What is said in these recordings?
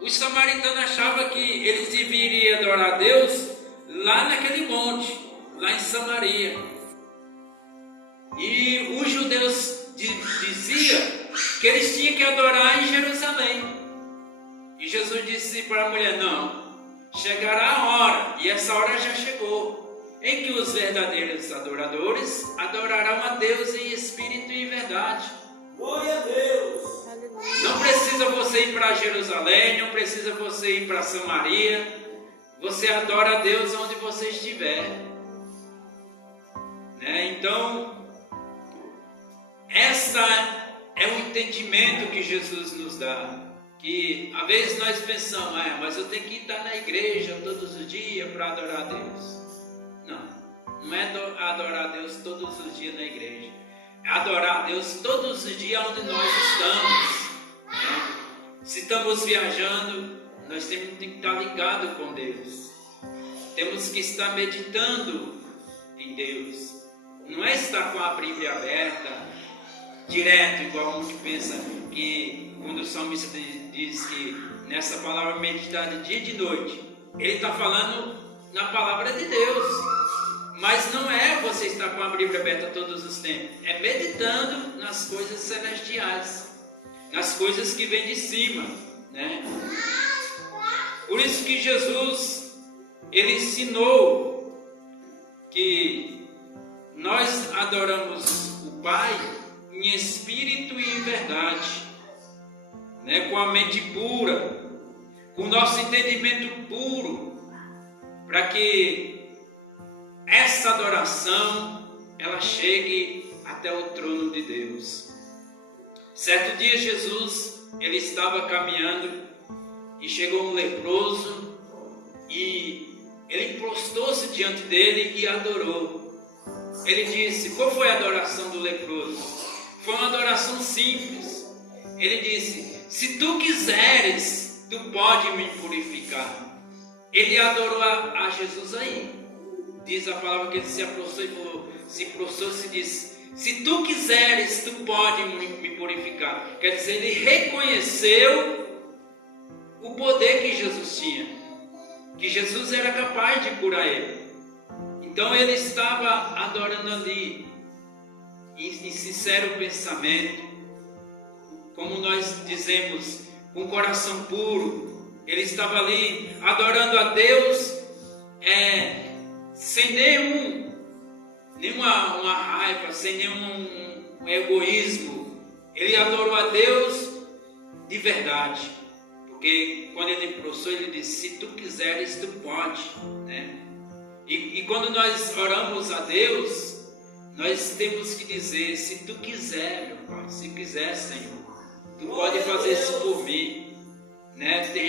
Os samaritanos achavam que eles deveriam adorar a Deus lá naquele monte, lá em Samaria. E os judeus diziam que eles tinham que adorar em Jerusalém. E Jesus disse para a mulher: não, chegará a hora, e essa hora já chegou, em que os verdadeiros adoradores adorarão a Deus em espírito e em verdade. Glória a Deus! Não precisa você ir para Jerusalém, não precisa você ir para Samaria. Você adora a Deus onde você estiver, né? Então, essa é o entendimento que Jesus nos dá. Que às vezes nós pensamos: mas eu tenho que estar na igreja todos os dias para adorar a Deus. Não é adorar a Deus todos os dias na igreja. É adorar a Deus todos os dias onde nós estamos, né? Se estamos viajando, nós temos que estar ligados com Deus. Temos que estar meditando em Deus. Não é estar com a Bíblia aberta, direto, igual muitos pensam que quando o salmista diz que nessa palavra meditar de dia e de noite, ele está falando na palavra de Deus. Mas não é você estar com a Bíblia aberta todos os tempos. É meditando nas coisas celestiais, nas coisas que vêm de cima, né? Por isso que Jesus, ele ensinou que nós adoramos o Pai em espírito e em verdade, né? Com a mente pura, com o nosso entendimento puro, para que essa adoração ela chegue até o trono de Deus. Certo dia Jesus, ele estava caminhando e chegou um leproso e ele prostou-se diante dele e adorou. Ele disse: qual foi a adoração do leproso? Foi uma adoração simples. Ele disse: se tu quiseres, tu pode me purificar. Ele adorou a Jesus aí. Diz a palavra que ele se aproximou e falou, se prostrou-se e disse: se tu quiseres, tu pode me purificar. Quer dizer, ele reconheceu o poder que Jesus tinha, que Jesus era capaz de curar ele. Então ele estava adorando ali, em sincero pensamento, como nós dizemos, com o coração puro. Ele estava ali adorando a Deus, sem nenhuma uma raiva, sem nenhum egoísmo. Ele adorou a Deus de verdade, porque quando ele prostrou, ele disse: se tu quiseres, tu pode, né? E quando nós oramos a Deus, nós temos que dizer: se tu quiser, meu Pai, se quiser, Senhor, tu pode fazer isso por mim, né? Tem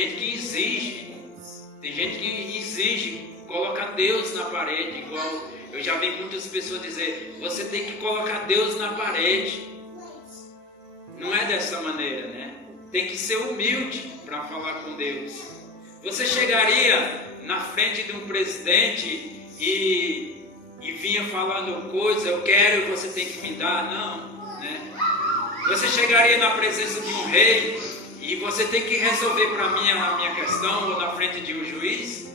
gente que exige colocar Deus na parede, igual eu já vi muitas pessoas dizer: você tem que colocar Deus na parede. Não é dessa maneira, né? Tem que ser humilde para falar com Deus. Você chegaria na frente de um presidente e vinha falando coisa: eu quero e você tem que me dar? Não, né? Você chegaria na presença de um rei e você tem que resolver para mim a minha questão, ou na frente de um juiz?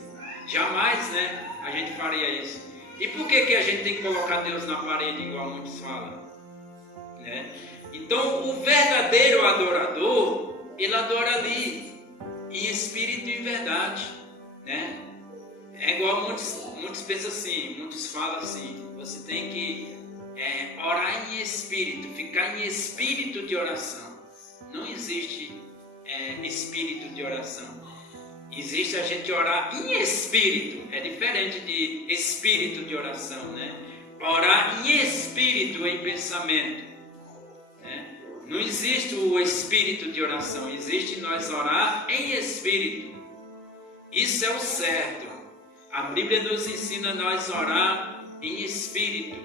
Jamais, né? A gente faria isso. E por que a gente tem que colocar Deus na parede, igual muitos falam, né? Então, o verdadeiro adorador, ele adora ali, em espírito e em verdade, né? É igual muitos pensam assim, muitos falam assim: você tem que orar em espírito, ficar em espírito de oração. Não existe espírito de oração. Existe a gente orar em espírito, é diferente de espírito de oração, né? Orar em espírito, em pensamento, né? Não existe o espírito de oração, existe nós orar em espírito. Isso é o certo. A Bíblia nos ensina a nós orar em espírito.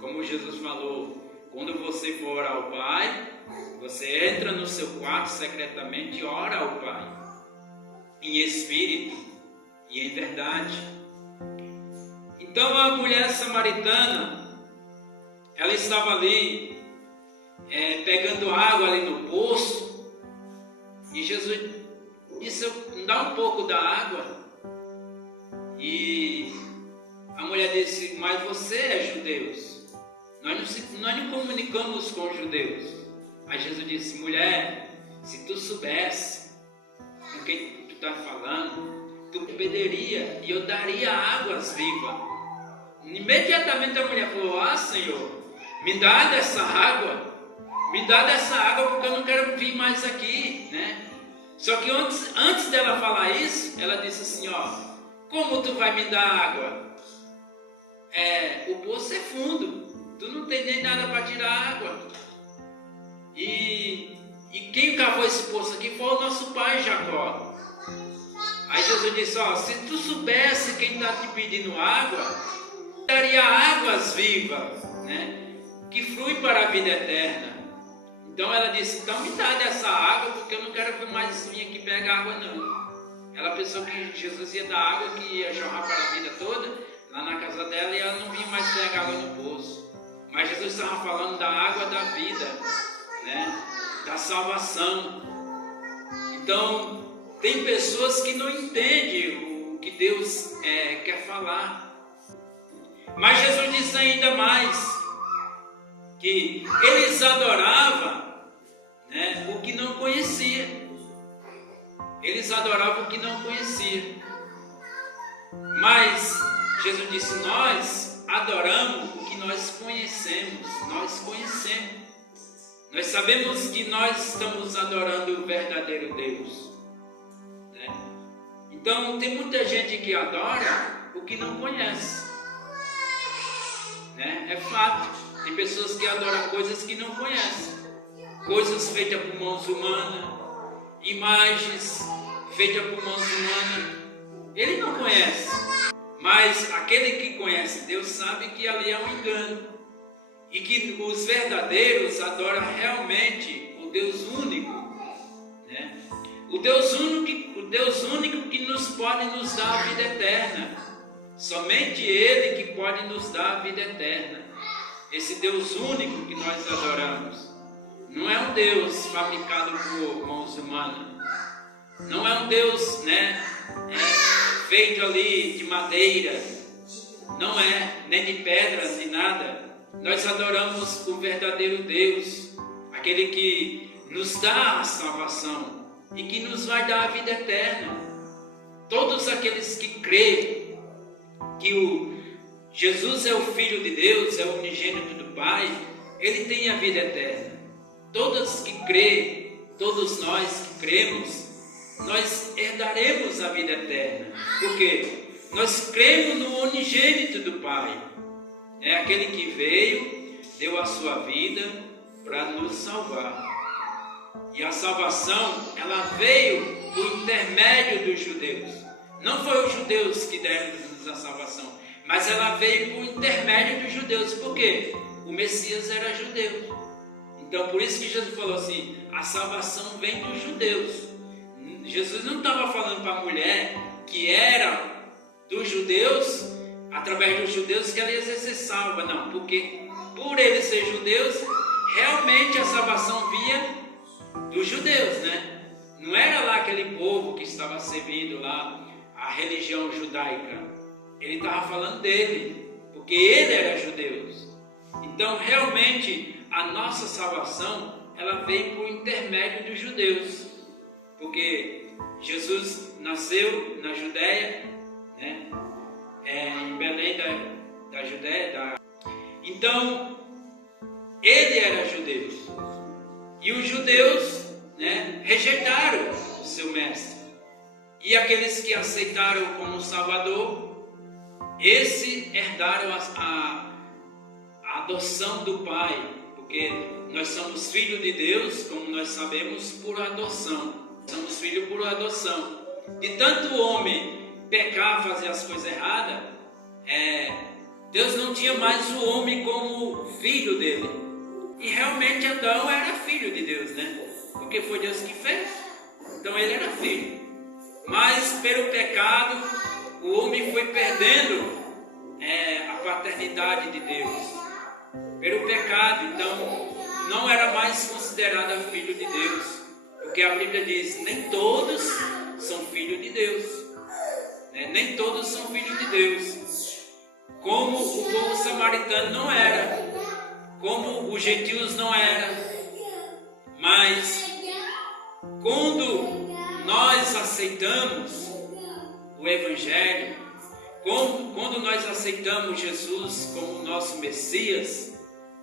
Como Jesus falou, quando você for orar ao Pai, você entra no seu quarto secretamente e ora ao Pai, em espírito e em verdade. Então a mulher samaritana, ela estava ali pegando água ali no poço, e Jesus disse, me dá um pouco da água. E a mulher disse, mas você é judeu. Nós não comunicamos com os judeus. Aí Jesus disse, mulher, se tu soubesse com quem tu está falando, tu pediria e eu daria águas vivas. Imediatamente a mulher falou, ah, Senhor, me dá dessa água porque eu não quero vir mais aqui, né? Só que antes dela falar isso, ela disse assim, ó, como tu vai me dar água? O poço é fundo, tu não tem nem nada para tirar água. E quem cavou esse poço aqui foi o nosso pai Jacó. Aí Jesus disse, ó, se tu soubesse quem está te pedindo água, daria águas vivas, né? Que flui para a vida eterna. Então ela disse, então me dá dessa água, porque eu não quero mais vir aqui pegar água não. Ela pensou que Jesus ia dar água que ia jorrar para a vida toda, lá na casa dela, e ela não vinha mais pegar água no poço. Mas Jesus estava falando da água da vida, né? Da salvação. Então, tem pessoas que não entendem o que Deus quer falar. Mas Jesus disse ainda mais, que eles adoravam, né, o que não conhecia. Eles adoravam o que não conhecia. Mas Jesus disse, nós adoramos o que nós conhecemos. Nós conhecemos. Nós sabemos que nós estamos adorando o verdadeiro Deus, né? Então tem muita gente que adora o que não conhece, né? É fato. Tem pessoas que adoram coisas que não conhecem, coisas feitas por mãos humanas, imagens feitas por mãos humanas. Ele não conhece, mas aquele que conhece Deus sabe que ali é um engano e que os verdadeiros adoram realmente o Deus único, né? O Deus único que nos pode nos dar a vida eterna. Somente Ele que pode nos dar a vida eterna. Esse Deus único que nós adoramos não é um Deus fabricado por mãos humanas, não é um Deus, né, feito ali de madeira, não é, nem de pedras, nem nada. Nós adoramos o verdadeiro Deus, aquele que nos dá a salvação e que nos vai dar a vida eterna. Todos aqueles que creem que Jesus é o Filho de Deus, é o unigênito do Pai, ele tem a vida eterna. Todos que creem, todos nós que cremos, nós herdaremos a vida eterna. Por quê? Nós cremos no unigênito do Pai. É aquele que veio, deu a sua vida para nos salvar. E a salvação, ela veio por intermédio dos judeus. Não foi os judeus que deram-nos a salvação, mas ela veio por intermédio dos judeus. Por quê? O Messias era judeu. Então, por isso que Jesus falou assim, a salvação vem dos judeus. Jesus não estava falando para a mulher que era dos judeus, através dos judeus, que ela ia ser salva. Não, porque por eles ser judeus, realmente a salvação vinha dos judeus, né? Não era lá aquele povo que estava servindo lá a religião judaica. Ele estava falando dele, porque ele era judeu. Então, realmente, a nossa salvação, ela veio por intermédio dos judeus. Porque Jesus nasceu na Judéia, né? Em Belém da Judéia. Então, ele era judeu. E os judeus, né, rejeitaram o seu mestre. E aqueles que aceitaram como Salvador, esses herdaram a adoção do Pai. Porque nós somos filhos de Deus, como nós sabemos, por adoção. Somos filhos por adoção. De tanto o homem pecar, fazer as coisas erradas, Deus não tinha mais o homem como filho dele. E realmente Adão era filho de Deus, né? Porque foi Deus que fez. Então ele era filho. Mas pelo pecado, o homem foi perdendo a paternidade de Deus. Pelo pecado, então não era mais considerado filho de Deus. Porque a Bíblia diz, nem todos nem todos são filhos de Deus. Como o povo samaritano não era, como os gentios não eram. Mas quando nós aceitamos o Evangelho, quando nós aceitamos Jesus como nosso Messias,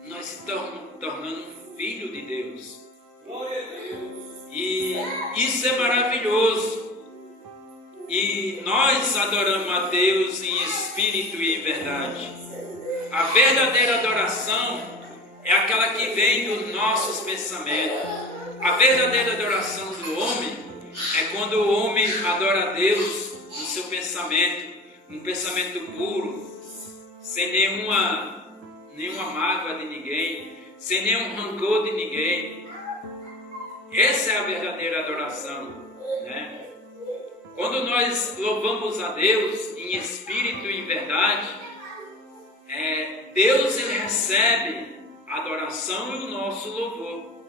nós se tornamos filho de Deus. Glória a Deus. E isso é maravilhoso. E nós adoramos a Deus em espírito e em verdade. A verdadeira adoração é aquela que vem dos nossos pensamentos. A verdadeira adoração do homem é quando o homem adora a Deus no seu pensamento, um pensamento puro, sem nenhuma mágoa de ninguém, sem nenhum rancor de ninguém. Essa é a verdadeira adoração, né? Quando nós louvamos a Deus em espírito e em verdade, Deus ele recebe a adoração e o nosso louvor.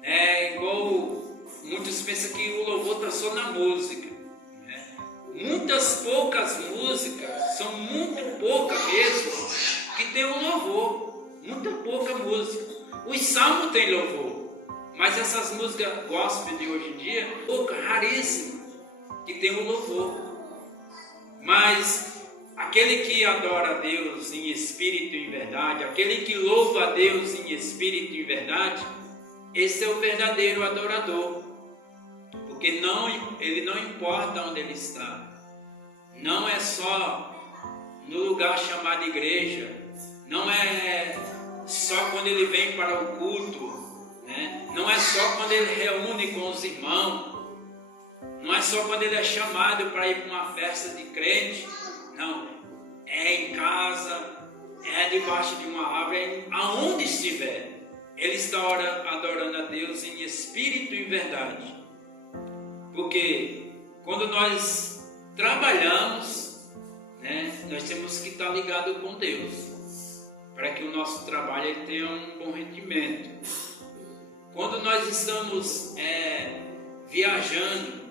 É igual muitos pensam que o louvor está só na música, né? Muitas poucas músicas, são muito poucas mesmo, que tem o louvor, muita pouca música. Os salmos têm louvor, mas essas músicas gospel de hoje em dia, pouca, raríssima, que tem o louvor. Mas aquele que adora a Deus em espírito e em verdade, aquele que louva a Deus em espírito e em verdade, esse é o verdadeiro adorador. Porque ele não importa onde ele está. Não é só no lugar chamado igreja. Não é só quando ele vem para o culto, né? Não é só quando ele reúne com os irmãos. Não é só quando ele é chamado para ir para uma festa de crente. Não. É em casa, é debaixo de uma árvore, aonde estiver. Ele está adorando a Deus em espírito e verdade. Porque quando nós trabalhamos, né, nós temos que estar ligados com Deus, para que o nosso trabalho ele tenha um bom rendimento. Quando nós estamos viajando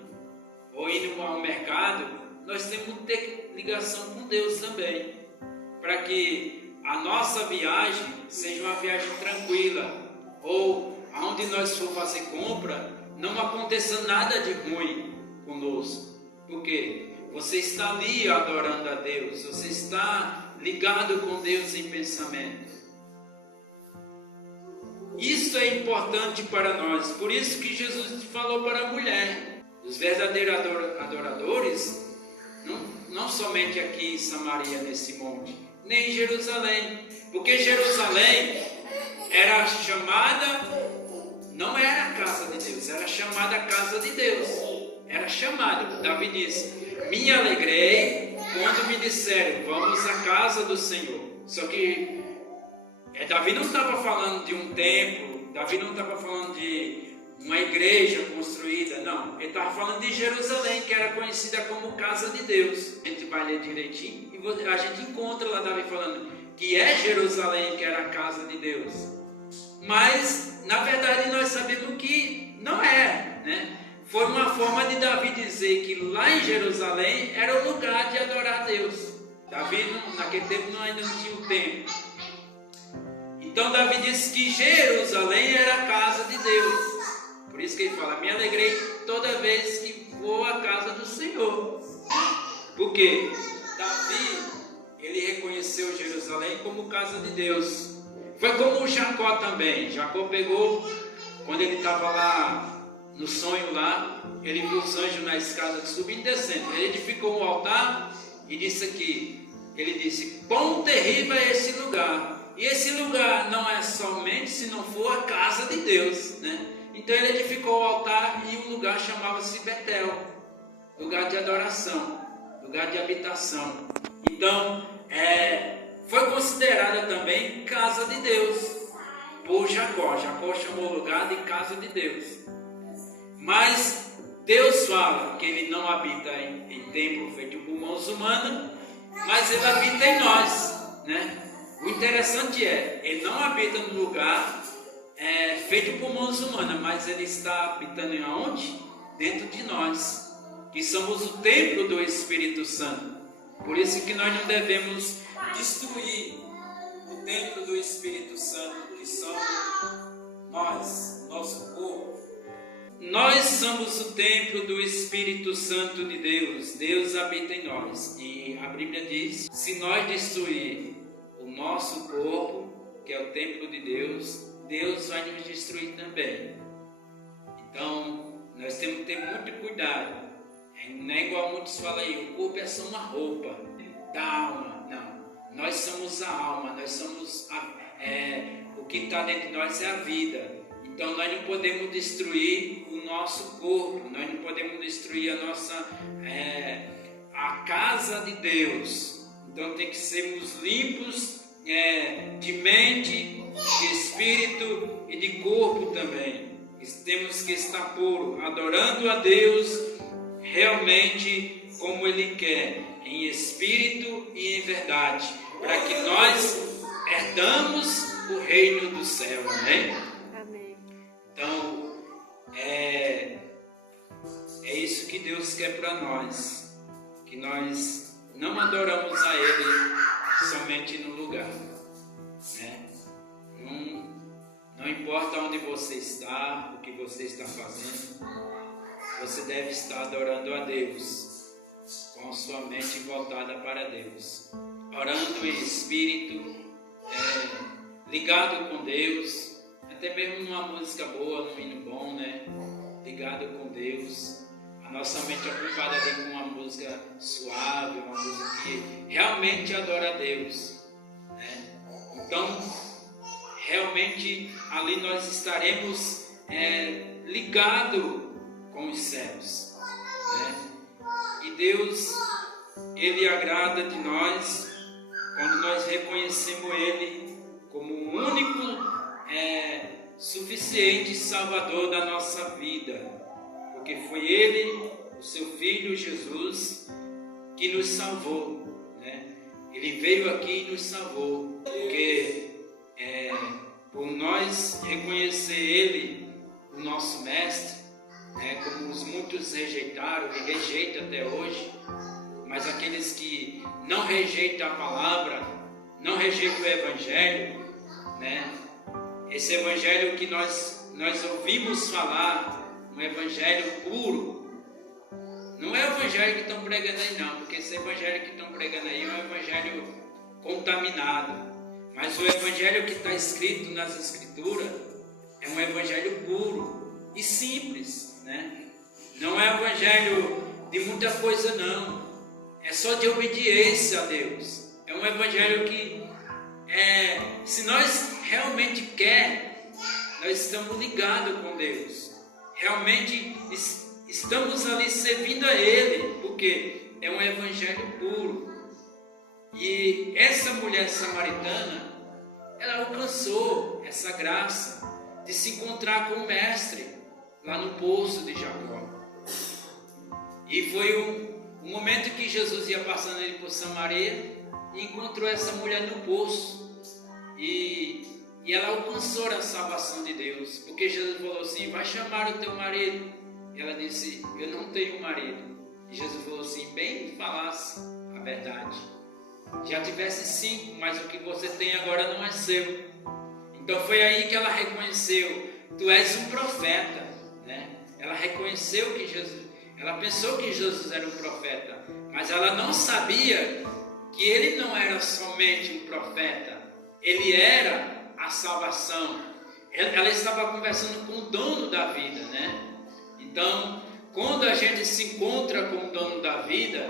ou indo ao mercado, nós temos que ter ligação com Deus também, para que a nossa viagem seja uma viagem tranquila, ou aonde nós for fazer compra, não aconteça nada de ruim conosco, porque você está ali adorando a Deus, você está ligado com Deus em pensamento. Isso é importante para nós, por isso que Jesus falou para a mulher. Os verdadeiros adoradores, não somente aqui em Samaria, nesse monte, nem em Jerusalém, porque Jerusalém era chamada, não era a casa de Deus, era chamada a casa de Deus, era chamada. Davi disse: me alegrei quando me disseram, vamos à casa do Senhor. Só que Davi não estava falando de um templo, Davi não estava falando de uma igreja construída, não. Ele estava falando de Jerusalém, que era conhecida como casa de Deus. A gente vai ler direitinho e a gente encontra lá Davi falando que é Jerusalém que era a casa de Deus. Mas, na verdade, nós sabemos que não é, né? Foi uma forma de Davi dizer que lá em Jerusalém era o lugar de adorar a Deus. Davi, naquele tempo, ainda não tinha o templo. Então, Davi disse que Jerusalém era a casa de Deus. Por isso que ele fala: me alegrei toda vez que vou à casa do Senhor. Porque Davi, ele reconheceu Jerusalém como casa de Deus. Foi como Jacó também. Jacó pegou, quando ele estava lá no sonho lá, ele viu os anjos na escada subindo e descendo. Ele edificou um altar e disse aqui, ele disse: quão terrível é esse lugar. E esse lugar não é somente se não for a casa de Deus, né? Então ele edificou o altar e o lugar chamava-se Betel, lugar de adoração, lugar de habitação. Então, foi considerada também casa de Deus por Jacó. Jacó chamou o lugar de casa de Deus. Mas Deus fala que ele não habita em templo feito por mãos humanas, mas ele habita em nós, né? O interessante ele não habita no lugar feito por mãos humanas, mas ele está habitando em onde? Dentro de nós, que somos o templo do Espírito Santo. Por isso que nós não devemos destruir o templo do Espírito Santo, que somos nós, nosso corpo. Nós somos o templo do Espírito Santo de Deus. Deus habita em nós. E a Bíblia diz, se nós destruir o nosso corpo, que é o templo de Deus, Deus vai nos destruir também. Então, nós temos que ter muito cuidado. Não é igual muitos falam aí, o corpo é só uma roupa da alma. Não, nós somos a alma, nós somos o que está dentro de nós é a vida. Então nós não podemos destruir o nosso corpo, nós não podemos destruir a casa de Deus. Então tem que sermos limpos de mente, de espírito e de corpo também. Temos que estar puro, adorando a Deus realmente como Ele quer, em espírito e em verdade, para que nós herdamos o reino do céu, amém? Amém. Então, é isso que Deus quer para nós, que nós não adoramos a Ele somente no lugar, né? Não importa onde você está, o que você está fazendo, você deve estar adorando a Deus, com a sua mente voltada para Deus, orando em espírito, ligado com Deus, até mesmo numa música boa, num hino bom, né? Ligado com Deus, a nossa mente ocupada ali com uma música suave, uma música que realmente adora a Deus, né? Então, realmente ali nós estaremos ligados com os céus, né? E Deus, Ele agrada de nós quando nós reconhecemos Ele como o único suficiente Salvador da nossa vida, porque foi Ele, o seu Filho Jesus, que nos salvou, né? Ele veio aqui e nos salvou, porque por nós reconhecer Ele, o nosso Mestre, como os muitos rejeitaram e rejeitam até hoje, mas aqueles que não rejeitam a palavra, não rejeitam o Evangelho, né? Esse Evangelho que nós ouvimos falar, um Evangelho puro, não é o Evangelho que estão pregando aí não, porque esse Evangelho que estão pregando aí é um Evangelho contaminado, mas o Evangelho que está escrito nas Escrituras é um Evangelho puro e simples, né? Não é um Evangelho de muita coisa não, é só de obediência a Deus. É um Evangelho que se nós realmente nós estamos ligados com Deus, realmente estamos ali servindo a Ele, porque é um Evangelho puro. E essa mulher samaritana, ela alcançou essa graça de se encontrar com o Mestre lá no poço de Jacó. E foi um momento que Jesus ia passando ali por Samaria e encontrou essa mulher no poço. E ela alcançou a salvação de Deus, porque Jesus falou assim: vai chamar o teu marido. E ela disse: eu não tenho marido. E Jesus falou assim: bem falasse a verdade. Já tivesse 5, mas o que você tem agora não é seu. Então foi aí que ela reconheceu: tu és um profeta, né? Ela reconheceu que Jesus, ela pensou que Jesus era um profeta, mas ela não sabia que ele não era somente um profeta, ele era a salvação. Ela estava conversando com o dono da vida, né? Então, quando a gente se encontra com o dono da vida,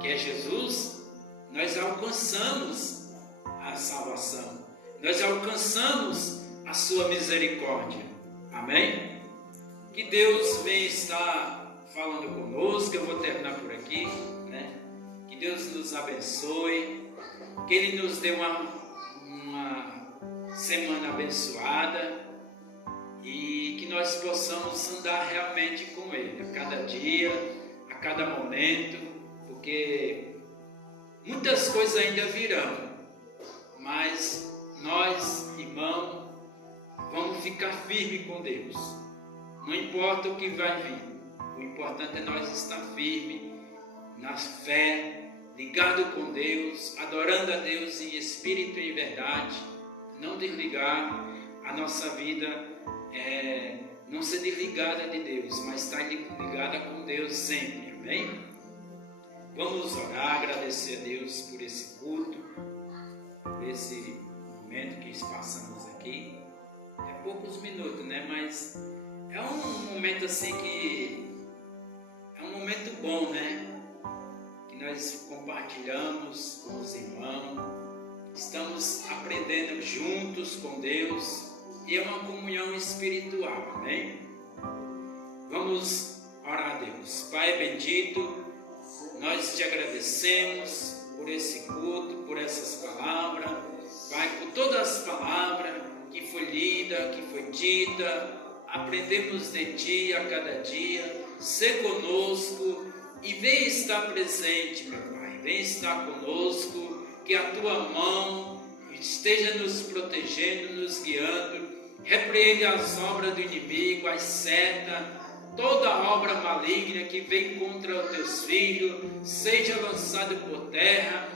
que é Jesus, nós alcançamos a salvação, nós alcançamos a sua misericórdia, amém? Que Deus venha estar falando conosco. Eu vou terminar por aqui, né? Que Deus nos abençoe, que Ele nos dê uma semana abençoada e que nós possamos andar realmente com Ele, a cada dia, a cada momento, porque muitas coisas ainda virão, mas nós, irmãos, vamos ficar firmes com Deus. Não importa o que vai vir, O importante é nós estar firme na fé, ligado com Deus, adorando a Deus em espírito e em verdade, não desligar a nossa vida, não ser desligada de Deus, mas estar ligada com Deus sempre, amém? Vamos orar, agradecer a Deus por esse culto, por esse momento que passamos aqui. É poucos minutos, né? Mas é um momento assim que é um momento bom, né? Que nós compartilhamos com os irmãos, estamos aprendendo juntos com Deus e é uma comunhão espiritual, amém? Vamos orar a Deus. Pai bendito, nós te agradecemos por esse culto, por essas palavras, Pai, por todas as palavras que foi lida, que foi dita, aprendemos de Ti a cada dia, ser conosco e vem estar presente, meu Pai, vem estar conosco, que a Tua mão esteja nos protegendo, nos guiando, repreende as obras do inimigo, as setas, toda obra maligna que vem contra os Teus filhos, seja lançada por terra,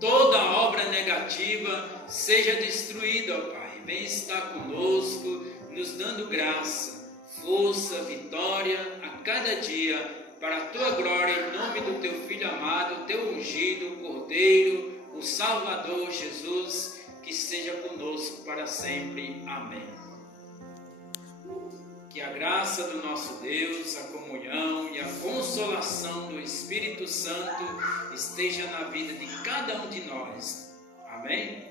toda obra negativa seja destruída, ó Pai. Vem estar conosco, nos dando graça, força, vitória a cada dia, para a Tua glória, em nome do Teu Filho amado, Teu ungido, o Cordeiro, o Salvador Jesus, que esteja conosco para sempre. Amém. Que a graça do nosso Deus, a comunhão e a consolação do Espírito Santo esteja na vida de cada um de nós. Amém?